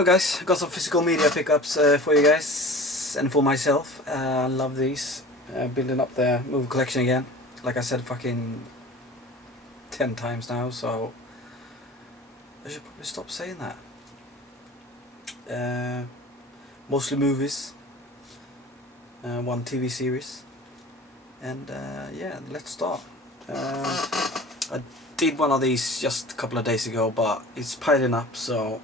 hello guys, got some physical media pickups for you guys and for myself. I love these. Building up the movie collection again. Like I said fucking 10 times now, so I should probably stop saying that. Mostly movies, one TV series, and yeah, let's start. I did one of these just a couple of days ago, but it's piling up, so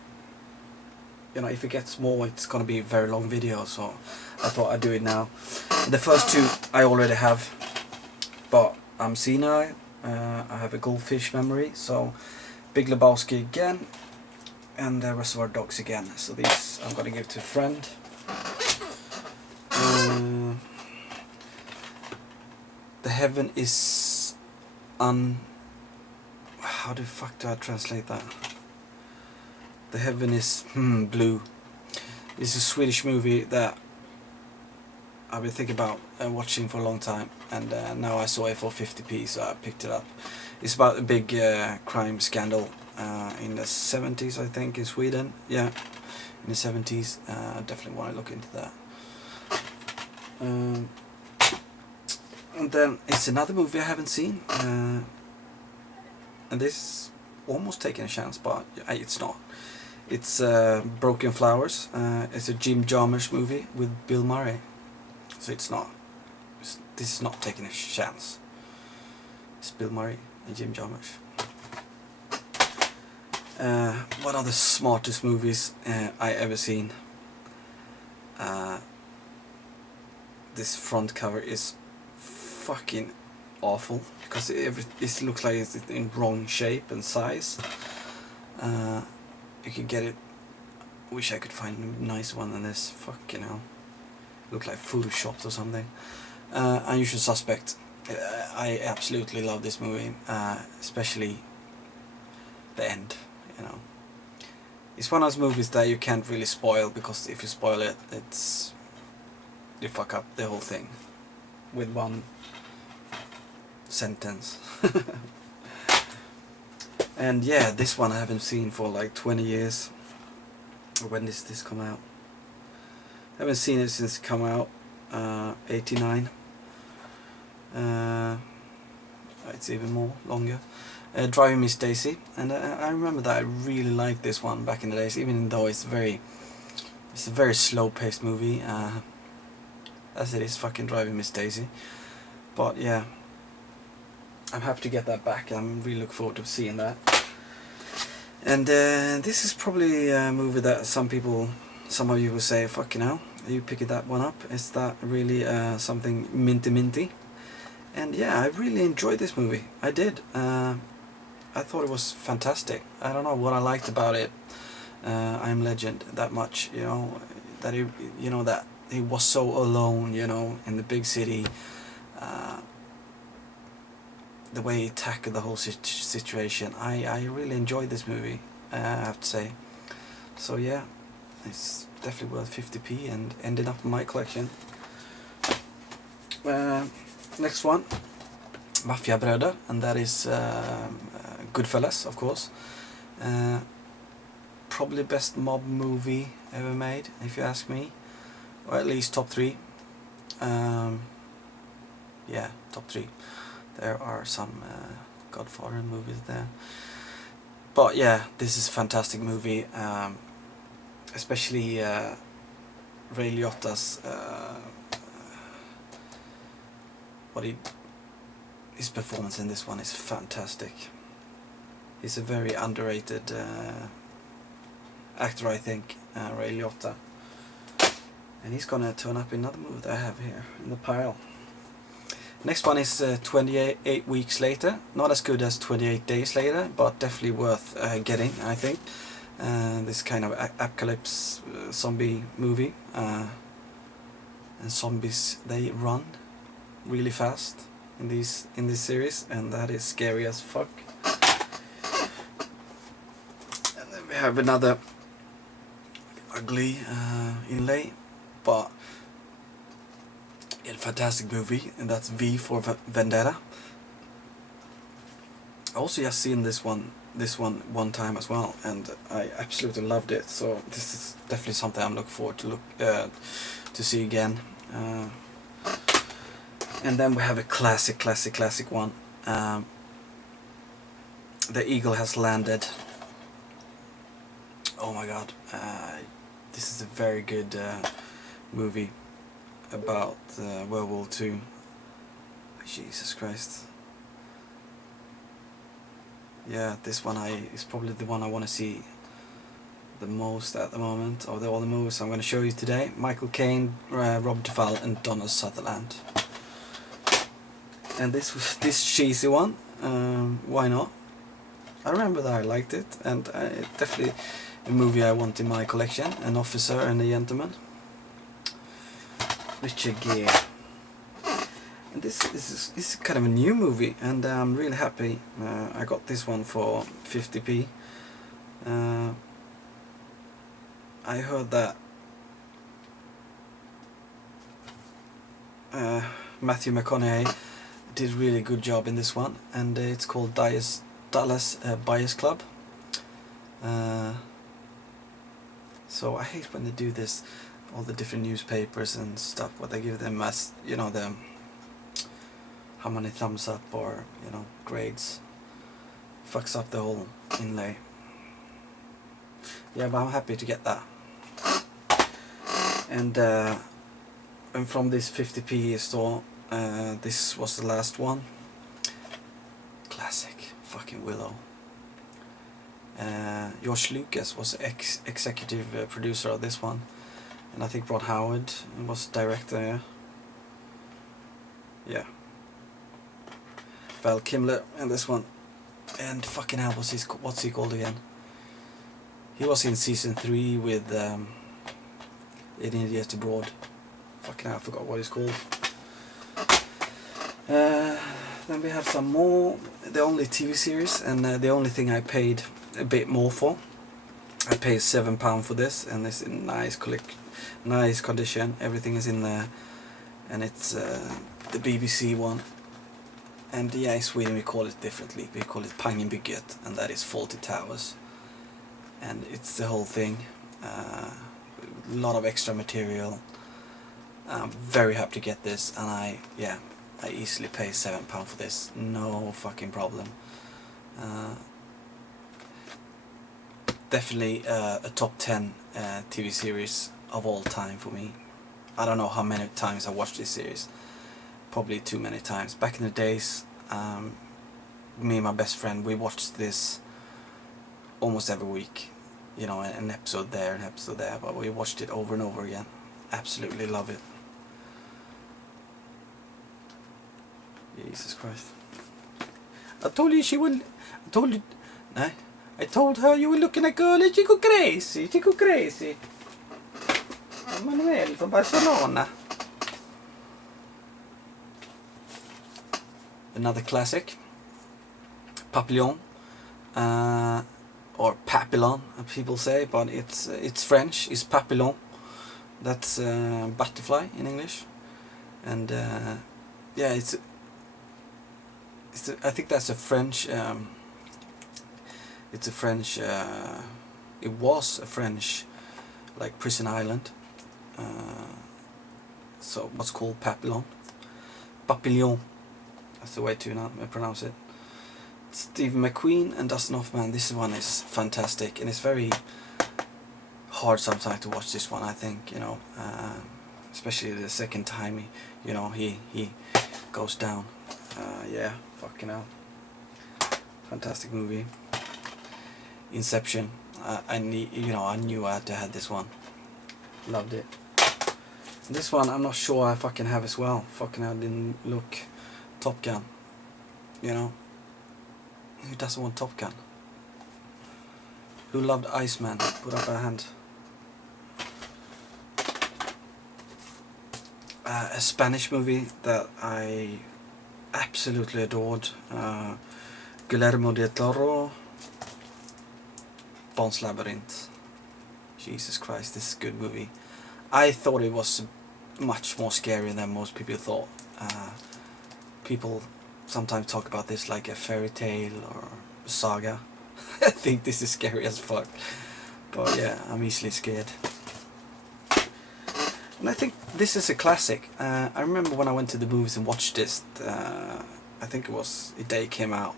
you know, if it gets more, it's gonna be a very long video, so I thought I'd do it now. The first two I already have, but I'm senile. I have a goldfish memory, so Big Lebowski again, and the Reservoir Dogs again. So these I'm gonna give to a friend. The heaven is how the fuck do I translate that? The heaven is blue. It's a Swedish movie that I've been thinking about watching for a long time, and now I saw it for 50p, so I picked it up. It's about a big crime scandal in the 70s, I think, in Sweden. Yeah, in the 70s. I definitely want to look into that. And then it's another movie I haven't seen, and this is almost taking a chance, but it's not. It's Broken Flowers. It's a Jim Jarmusch movie with Bill Murray. So it's not. This is not taking a chance. It's Bill Murray and Jim Jarmusch. One of the smartest movies I ever seen. This front cover is fucking awful because it looks like it's in wrong shape and size. You can get it. Wish I could find a nice one, and this fucking hell look like photoshopped or something. Unusual Suspect. I absolutely love this movie, especially the end. You know, it's one of those movies that you can't really spoil, because if you spoil it, you fuck up the whole thing with one sentence. And yeah, this one I haven't seen for like 20 years. When did this come out? I haven't seen it since it came out, 89. It's even more longer. Driving Miss Daisy, and I remember that I really liked this one back in the days, even though it's a very slow-paced movie, as it is fucking Driving Miss Daisy. But yeah, I'm happy to get that back. I'm really looking forward to seeing that. And this is probably a movie that some of you will say, fucking hell, are you picking that one up? Is that really something minty? And yeah, I really enjoyed this movie. I did. I thought it was fantastic. I don't know what I liked about it. I Am Legend that much, you know, that he was so alone, you know, in the big city. The way he tackled the whole situation, I really enjoyed this movie, I have to say. So yeah, it's definitely worth 50p and ended up in my collection. Next one, Maffiabröder, and that is Goodfellas, of course. Probably best mob movie ever made, if you ask me, or at least top 3. Yeah, top 3. There are some Godfather movies there, but yeah, this is a fantastic movie, especially Ray Liotta's his performance in this one is fantastic. He's a very underrated actor, I think, Ray Liotta, and he's gonna turn up in another movie that I have here in the pile. Next one is 28 Weeks Later. Not as good as 28 Days Later, but definitely worth getting, I think. This kind of apocalypse zombie movie. And zombies, they run really fast in this series, and that is scary as fuck. And then we have another ugly inlay, but a fantastic movie, and that's V for Vendetta. I also just seen this one this one time as well, and I absolutely loved it. So this is definitely something I'm looking forward to see again. And then we have a classic one. The Eagle Has Landed. Oh my god, this is a very good movie about World War II. Jesus Christ. Yeah, this one is probably the one I want to see the most at the moment of all the movies I'm going to show you today. Michael Caine, Robert Duvall and Donald Sutherland. And this cheesy one, why not? I remember that I liked it, and it's definitely a movie I want in my collection, An Officer and a Gentleman. Richard Gere. And this is kind of a new movie, and I'm really happy. I got this one for 50p. I heard that Matthew McConaughey did a really good job in this one, and it's called Dallas Buyers Club. So I hate when they do this, all the different newspapers and stuff, what they give them as, you know, the how many thumbs up or, you know, grades. Fucks up the whole inlay. Yeah, but I'm happy to get that. And from this 50p store, this was the last one. Classic fucking Willow. George Lucas was executive producer of this one, and I think Ron Howard was director. Yeah. Val Kilmer in this one, and fucking hell, what's he called again? He was in season 3 with An Idiot Abroad. Fucking hell, I forgot what he's called. Then we have some more, the only TV series, and the only thing I paid a bit more for. I paid £7 for this, and it's in nice condition. Everything is in there, and it's the BBC one. And yeah, in Sweden we call it differently. We call it Pangenbygget, and that is Fawlty Towers. And it's the whole thing. A lot of extra material. I'm very happy to get this, and I easily pay £7 for this. No fucking problem. Definitely a top 10 TV series of all time for me. I don't know how many times I watched this series. Probably too many times. Back in the days, me and my best friend, we watched this almost every week. You know, an episode there, an episode there, but we watched it over and over again. Absolutely love it. Jesus Christ. I told you she would... I told her you were looking at girl and she go crazy. She go crazy. Manuel from Barcelona. Another classic. Papillon. Or Papillon, people say, but it's French. It's Papillon. That's butterfly in English. And yeah, I think that's a French. It's a French. It was a French, like prison island. So what's called Papillon. Papillon. That's the way to pronounce it. Steve McQueen and Dustin Hoffman. This one is fantastic, and it's very hard sometimes to watch this one. I think, you know, especially the second time he goes down. Yeah, fucking hell. Fantastic movie. Inception. I knew I had to have this one. Loved it. This one I'm not sure I fucking have as well. Fucking hell, didn't look. Top Gun. You know. Who doesn't want Top Gun? Who loved Iceman? Put up a hand. A Spanish movie that I absolutely adored. Guillermo del Toro. Pan's Labyrinth. Jesus Christ, this is a good movie. I thought it was much more scary than most people thought. People sometimes talk about this like a fairy tale or a saga, I think this is scary as fuck. But yeah, I'm easily scared. And I think this is a classic. I remember when I went to the movies and watched this, I think it was the day it came out.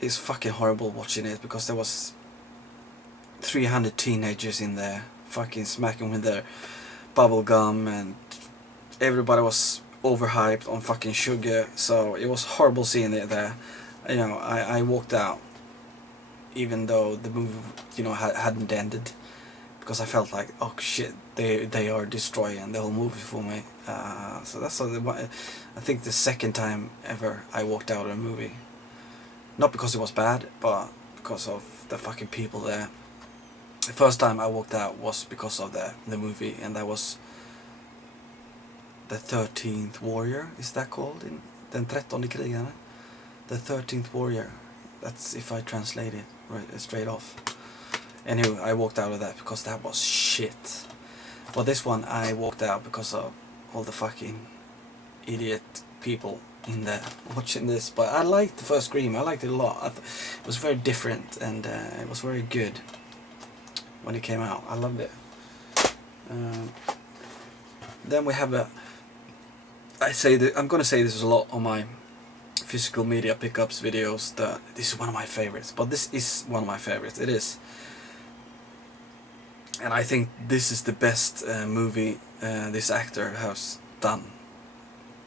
It's fucking horrible watching it because there was 300 teenagers in there fucking smacking with their bubble gum, and everybody was overhyped on fucking sugar, so it was horrible seeing it there. You know, I walked out even though the movie, you know, hadn't ended, because I felt like, oh shit, they are destroying the whole movie for me. So that's I think the second time ever I walked out of a movie. Not because it was bad, but because of the fucking people there. The first time I walked out was because of the movie, and that was the 13th Warrior, is that called? In Den 13:e krigaren? The 13th Warrior. That's if I translate it right, straight off. Anyway, I walked out of that because that was shit. But this one I walked out because of all the fucking idiot people in there watching this. But I liked the first Scream, I liked it a lot. It was very different, and it was very good when it came out. I loved it. Then we have I'm gonna say this a lot on my physical media pickups videos, that this is one of my favorites, but this is one of my favorites. It is. And I think this is the best movie this actor has done.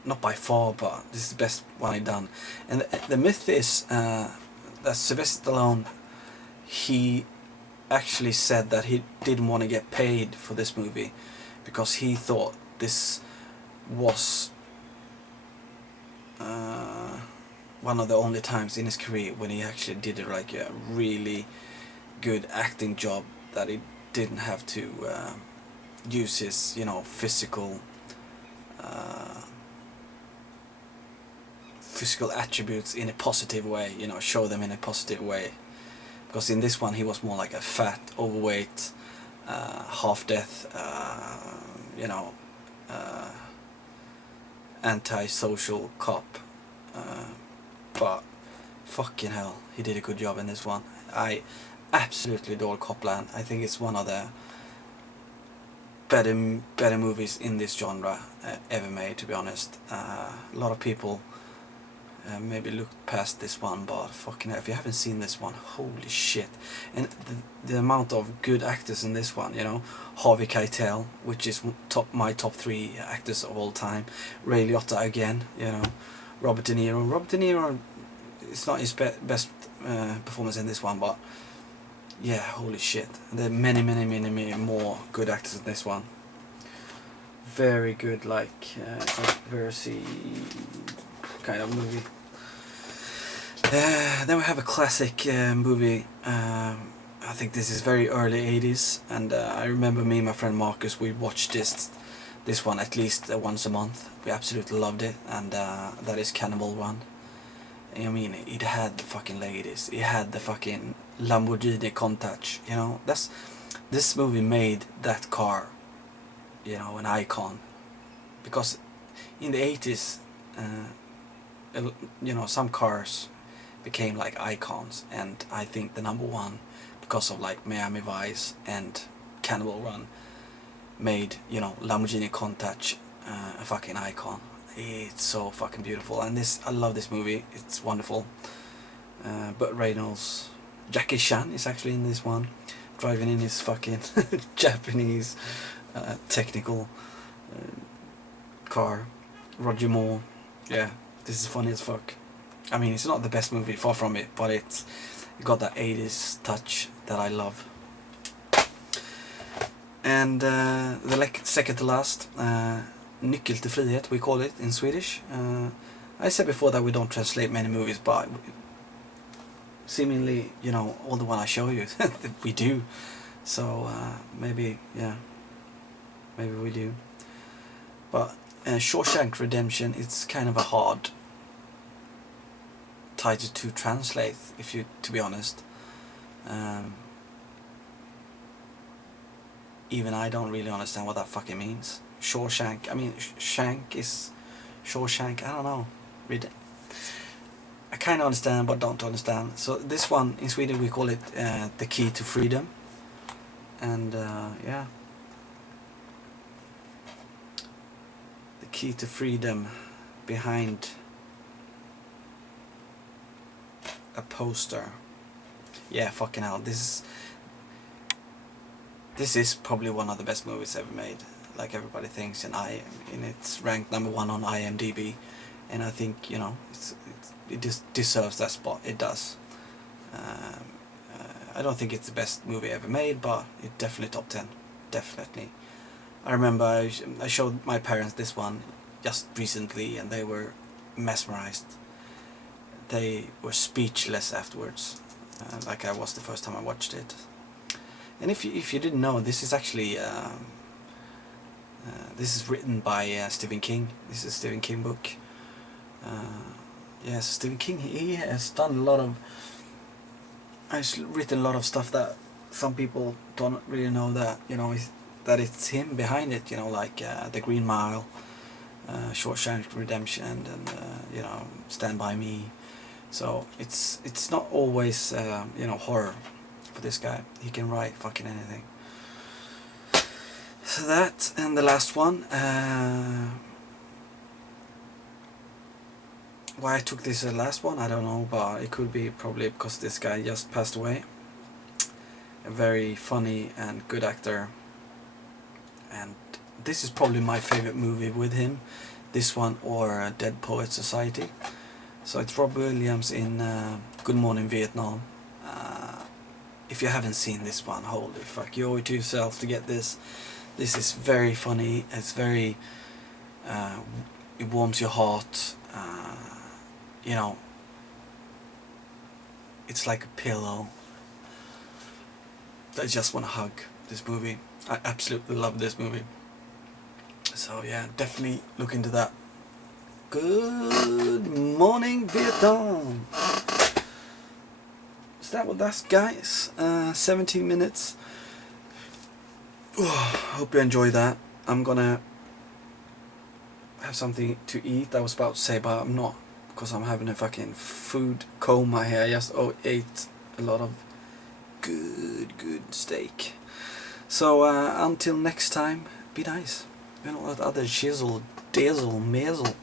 Not by far, but this is the best one he done. And the myth is that Sylvester Stallone, he actually said that he didn't want to get paid for this movie because he thought this was one of the only times in his career when he actually did like a really good acting job, that he didn't have to use his, you know, physical attributes in a positive way, you know, show them in a positive way. Because in this one he was more like a fat, overweight, half-death, you know, anti-social cop. But fucking hell, he did a good job in this one. I absolutely adore Copland. I think it's one of the better movies in this genre ever made, to be honest. A lot of people maybe looked past this one, but fucking hell, if you haven't seen this one, holy shit. And the amount of good actors in this one, you know, Harvey Keitel, which is my top 3 actors of all time, Ray Liotta again, you know, Robert De Niro, it's not his best performance in this one, but yeah, holy shit. There are many more good actors in this one. Very good, like conspiracy kind of movie. Then we have a classic movie. I think this is very early 80s, and I remember me and my friend Marcus, we watched this one at least once a month. We absolutely loved it, and that is Cannonball Run. I mean, it had the fucking ladies, it had the fucking Lamborghini Countach, you know. This movie made that car, you know, an icon, because in the 80s, you know, some cars became like icons, and I think the number one, because of like Miami Vice and Cannonball Run, made, you know, Lamborghini Countach a fucking icon. It's so fucking beautiful, and I love this movie. It's wonderful. Burt Reynolds, Jackie Chan is actually in this one, driving in his fucking Japanese technical car. Roger Moore, yeah, this is funny as fuck. I mean, it's not the best movie, far from it, but it got that 80s touch that I love. And the second to last, Nyckel till frihet, we call it in Swedish. I said before that we don't translate many movies, but seemingly, you know, all the one I show you, we do. So maybe, yeah, maybe we do. But Shawshank Redemption, it's kind of a hard title to translate, to be honest. Even I don't really understand what that fucking means. Shawshank, I mean, shank is Shawshank, I don't know. I kind of understand but don't understand. So this one in Sweden we call it The Key to Freedom, and yeah, The Key to Freedom behind a poster. Yeah, fucking hell, this is probably one of the best movies ever made, like everybody thinks, and it's ranked #1 on IMDb, and I think, you know, it just deserves that spot. It does. I don't think it's the best movie ever made, but it's definitely top 10. Definitely. I remember I showed my parents this one just recently, and they were mesmerized. They were speechless afterwards, like I was the first time I watched it. And if you didn't know, this is actually this is written by Stephen King. This is a Stephen King book. Yes, Stephen King. He has done a lot of. He's written a lot of stuff that some people don't really know that, you know, that it's him behind it. You know, like The Green Mile, Shawshank Redemption, and you know, Stand By Me. So it's not always you know, horror for this guy. He can write fucking anything. So that, and the last one. Why I took this as the last one, I don't know, but it could be probably because this guy just passed away. A very funny and good actor, and this is probably my favorite movie with him. This one or Dead Poets Society. So it's Rob Williams in Good Morning Vietnam. If you haven't seen this one, holy fuck, you owe it to yourself to get this. This is very funny. It's very it warms your heart. You know, it's like a pillow. I just want to hug this movie. I absolutely love this movie. So yeah, definitely look into that. Good Morning Vietnam. Is that what that's, guys? 17 minutes. Hope you enjoy that. I'm gonna have something to eat. I was about to say, but I'm not, because I'm having a fucking food coma here. I just ate a lot of good steak. So until next time, be nice. You know, that other chisel, dizzle, mazel.